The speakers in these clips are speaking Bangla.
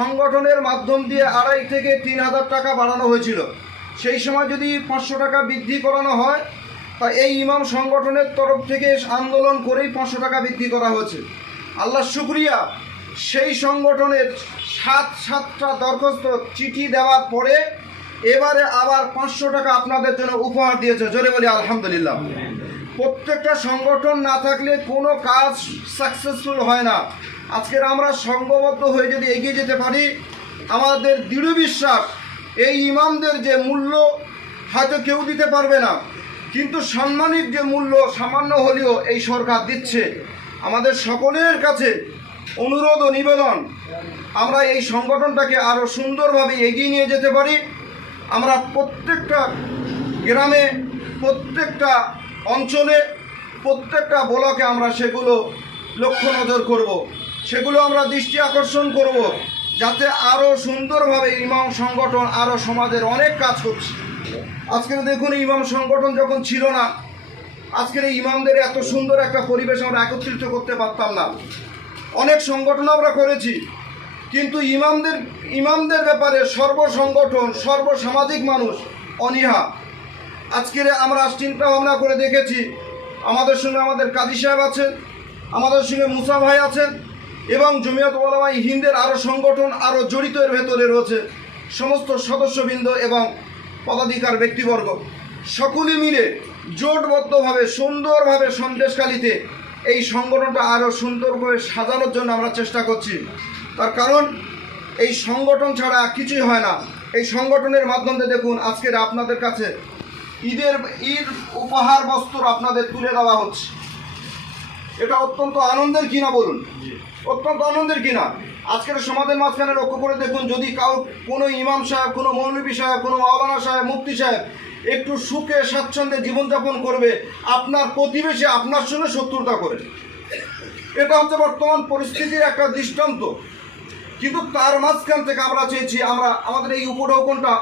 সংগঠনের মাধ্যম দিয়ে 2.5 থেকে 3,000 টাকা বাড়ানো হয়েছিল। সেই সময় যদি 500 টাকা বৃদ্ধি করানো হয়, তা এই ইমাম সংগঠনের তরফ থেকে আন্দোলন করেই 500 টাকা বৃদ্ধি করা হয়েছে। আল্লাহ শুকরিয়া, সেই সংগঠনের 7টা দরখাস্ত চিঠি দেওয়ার পরে এবারে আবার 500 টাকা আপনাদের জন্য উপহার দিয়েছে। জোরে বলি আলহামদুলিল্লাহ। প্রত্যেকটা সংগঠন না থাকলে কোনো কাজ সাকসেসফুল হয় না। আজকের আমরা সংঘবদ্ধ হয়ে যদি এগিয়ে যেতে পারি, আমাদের দৃঢ় বিশ্বাস এই ইমামদের যে মূল্য হয়তো কেউ দিতে পারবে না, কিন্তু সম্মানিত যে মূল্য সামান্য হলেও এই সরকার দিচ্ছে। আমাদের সকলের কাছে অনুরোধ ও নিবেদন, আমরা এই সংগঠনটাকে আরও সুন্দরভাবে এগিয়ে নিয়ে যেতে পারি। আমরা প্রত্যেকটা গ্রামে, প্রত্যেকটা অঞ্চলে, প্রত্যেকটা ব্লকে আমরা সেগুলো লক্ষ্য নজর করব, সেগুলো আমরা দৃষ্টি আকর্ষণ করব, যাতে আরও সুন্দরভাবে ইমাম সংগঠন আরও সমাজের অনেক কাজ করছে। আজকের দেখুন, ইমাম সংগঠন যখন ছিল না, আজকের এই ইমামদের এত সুন্দর একটা পরিবেশ আমরা একত্রিত করতে পারতাম না। অনেক সংগঠন আমরা করেছি, কিন্তু ইমামদের ব্যাপারে সর্বসংগঠন, সর্বসামাজিক মানুষ অনীহা। আজকের আমরা চিন্তা ভাবনা করে দেখেছি, আমাদের সঙ্গে আমাদের কাজী সাহেব আছেন, আমাদের সঙ্গে মুসা ভাই আছেন, এবং জমিয়ত উলামা হিন্দের আরও সংগঠন আরও জড়িত এর ভেতরে রয়েছে। সমস্ত সদস্যবৃন্দ এবং পদাধিকার ব্যক্তিবর্গ সকলে মিলে জোটবদ্ধভাবে সুন্দরভাবে সন্দেশখালীতে এই সংগঠনটা আরও সুন্দরভাবে সাজানোর জন্য আমরা চেষ্টা করছি। তার কারণ এই সংগঠন ছাড়া কিছুই হয় না। এই সংগঠনের মাধ্যমে দেখুন, আজকের আপনাদের কাছে ঈদ উপহার বস্ত্র আপনাদের তুলে দেওয়া হচ্ছে। এটা অত্যন্ত আনন্দের কিনা বলুন, অত্যন্ত আনন্দের কিনা? আজকের সমাজের মাঝখানে লক্ষ্য করে দেখুন, যদি কোনো ইমাম সাহেব, কোনো মৌলভী সাহেব, কোনো মাওলানা সাহেব, মুফতি সাহেব একটু সুখে স্বাচ্ছন্দ্যে জীবনযাপন করবে, আপনার প্রতিবেশী আপনার সঙ্গে শত্রুতা করে। এটা হচ্ছে বর্তমান পরিস্থিতির একটা দৃষ্টান্ত। কিন্তু তার মাঝখান থেকে আমরা চেয়েছি আমাদের এই উপঢৌকনটা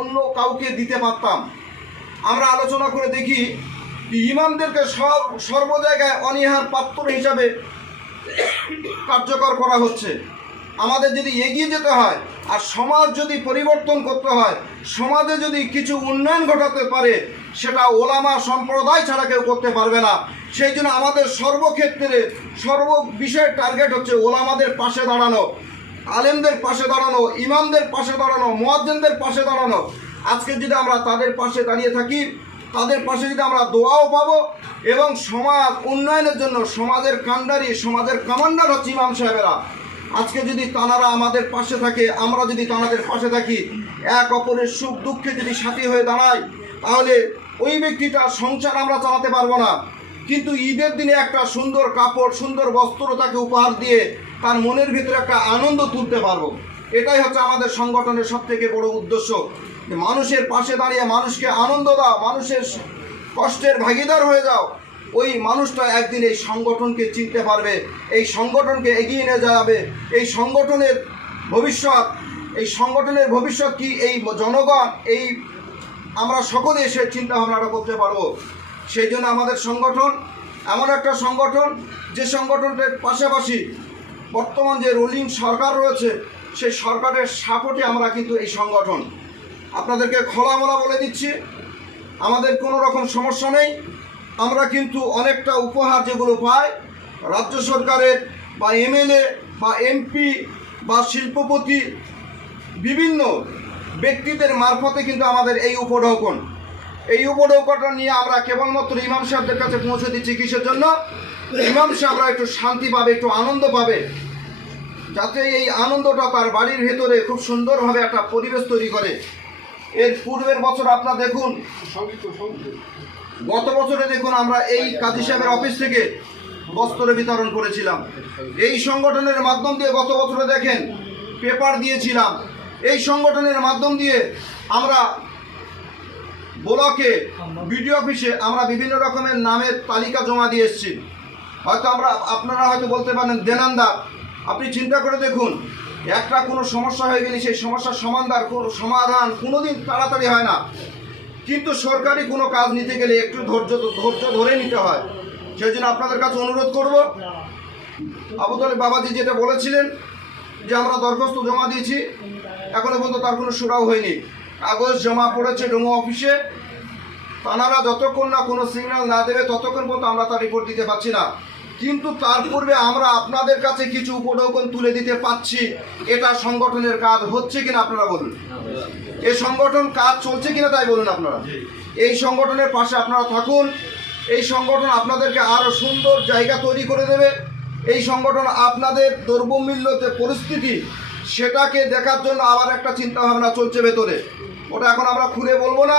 অন্য কাউকে দিতে পারতাম। আমরা আলোচনা করে দেখি, ইমামদেরকে সর্ব জায়গায় অনীহার পাত্র হিসাবে কার্যকর করা হচ্ছে। আমাদের যদি এগিয়ে যেতে হয় আর সমাজ যদি পরিবর্তন করতে হয়, সমাজে যদি কিছু উন্নয়ন ঘটাতে পারে, সেটা ওলামা সম্প্রদায় ছাড়া কেউ করতে পারবে না। সেই জন্য আমাদের সর্বক্ষেত্রে সর্ব বিষয়ের টার্গেট হচ্ছে ওলামাদের পাশে দাঁড়ানো, আলেমদের পাশে দাঁড়ানো, ইমামদের পাশে দাঁড়ানো, মুয়াজ্জিনদের পাশে দাঁড়ানো। আজকে যদি আমরা তাদের পাশে দাঁড়িয়ে থাকি, তাদের পাশে যদি আমরা দোয়াও পাবো, এবং সমাজ উন্নয়নের জন্য সমাজের কাণ্ডারি, সমাজের কমান্ডার হচ্ছে ইমাম সাহেবেরা। আজকে যদি তানারা আমাদের পাশে থাকে, আমরা যদি তানাদের পাশে থাকি, এক অপরের সুখ দুঃখে যদি সাথী হয়ে দাঁড়াই, তাহলে ওই ব্যক্তিটার সংসার আমরা চালাতে পারবো না, কিন্তু ঈদের দিনে একটা সুন্দর কাপড়, সুন্দর বস্ত্র তাকে উপহার দিয়ে তার মনের ভিতরে একটা আনন্দ তুলতে পারবো। এটাই হচ্ছে আমাদের সংগঠনের সবথেকে বড় উদ্দেশ্য, যে মানুষের পাশে দাঁড়িয়ে মানুষকে আনন্দ দাও, মানুষের কষ্টের ভাগিদার হয়ে যাও। ওই মানুষটা একদিন এই সংগঠনকে চিনতে পারবে, এই সংগঠনকে এগিয়ে নিয়ে যাবে। এই সংগঠনের ভবিষ্যৎ কি এই জনগণ, এই আমরা সকলে এসে চিন্তা ভাবনাটা করতে পারবো। সেই জন্য আমাদের সংগঠন এমন একটা সংগঠন, যে সংগঠনটার পাশাপাশি বর্তমান যে রুলিং সরকার রয়েছে, সেই সরকারের সাপোর্টে আমরা কিন্তু এই সংগঠন। আপনাদেরকে খোলামেলা বলে দিচ্ছি, আমাদের কোনো রকম সমস্যা নেই। আমরা কিন্তু অনেকটা উপহার যেগুলো পাই রাজ্য সরকারের বা এমএলএ বা এমপি বা শিল্পপতি, বিভিন্ন ব্যক্তিদের মারফতে কিন্তু আমাদের এই উপঢৌকনটা নিয়ে আমরা কেবলমাত্র ইমাম সাহেবদের কাছে পৌঁছে দিচ্ছি। কিসের জন্য? ইমাম সাহেবরা একটু শান্তি পাবে, একটু আনন্দ পাবে, যাতে এই আনন্দটা তার বাড়ির ভেতরে খুব সুন্দরভাবে একটা পরিবেশ তৈরি করে। এর পূর্বের বছর আপনারা দেখুন, গত বছরে দেখুন, আমরা এই কাজী সাহেবের অফিস থেকে বস্ত্র বিতরণ করেছিলাম। এই সংগঠনের মাধ্যম দিয়ে গত বছরে দেখেন পেপার দিয়েছিলাম। এই সংগঠনের মাধ্যম দিয়ে আমরা ব্লকে, বিডিও অফিসে আমরা বিভিন্ন রকমের নামের তালিকা জমা দিয়ে এসেছি। হয়তো আপনারা হয়তো বলতে পারেন দেনান্দা। আপনি চিন্তা করে দেখুন, একটা কোনো সমস্যা হয়ে গেলে সেই সমস্যার সমাধান কোনোদিন তাড়াতাড়ি হয় না, কিন্তু সরকারি কোনো কাজ নিতে গেলে একটু ধৈর্য ধরে নিতে হয়। সেই জন্য আপনাদের কাছে অনুরোধ করব, আবু তালেব বাবাজি যেটা বলেছিলেন, যে আমরা দরখাস্ত জমা দিয়েছি, এখনো পর্যন্ত তার কোনো সুরাও হয়নি। কাগজ জমা পড়েছে ডোমো অফিসে, তারা যতক্ষণ না কোনো সিগন্যাল না দেবে ততক্ষণ পর্যন্ত আমরা তার রিপোর্ট দিতে পারছি না। কিন্তু তার পূর্বে আমরা আপনাদের কাছে কিছু উপঢৌকন তুলে দিতে পাচ্ছি। এটা সংগঠনের কাজ হচ্ছে কিনা আপনারা বলুন। এই সংগঠন কাজ চলছে কিনা তাই বলুন আপনারা। এই সংগঠনের পাশে আপনারা থাকুন। এই সংগঠন আপনাদেরকে আরও সুন্দর জায়গা তৈরি করে দেবে। এই সংগঠন আপনাদের দ্রব্যমূল্যতে পরিস্থিতি সেটাকে দেখার জন্য আবার একটা চিন্তা ভাবনা চলছে ভেতরে, ওটা এখন আমরা খুলে বলবো না।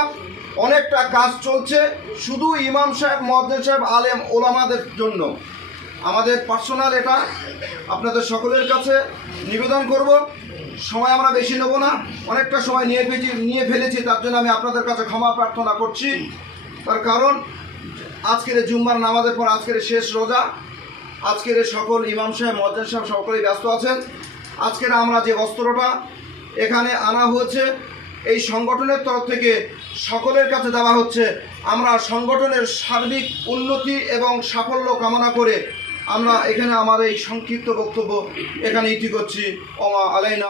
অনেকটা কাজ চলছে শুধু ইমাম সাহেব, মুয়াজ্জিন সাহেব, আলেম ওলামাদের জন্য। আমাদের পার্সোনাল এটা আপনাদের সকলের কাছে নিবেদন করব। সময় আমরা বেশি নেব না, অনেকটা সময় নিয়ে ফেলেছি, তার জন্য আমি আপনাদের কাছে ক্ষমা প্রার্থনা করছি। তার কারণ আজকের জুম্মার নামাজের পর আজকের শেষ রোজা, আজকের সকল ইমাম সাহেব, মুয়াজ্জিন সাহেব সকলেই ব্যস্ত আছেন। আজকের আমরা যে বস্ত্রটা এখানে আনা হয়েছে এই সংগঠনের তরফ থেকে সকলের কাছে দেওয়া হচ্ছে। আমরা সংগঠনের সার্বিক উন্নতি এবং সাফল্য কামনা করে আমরা এখানে আমার এই সংক্ষিপ্ত বক্তব্য এখানে ইতি করছি। ওমা আলাইনা।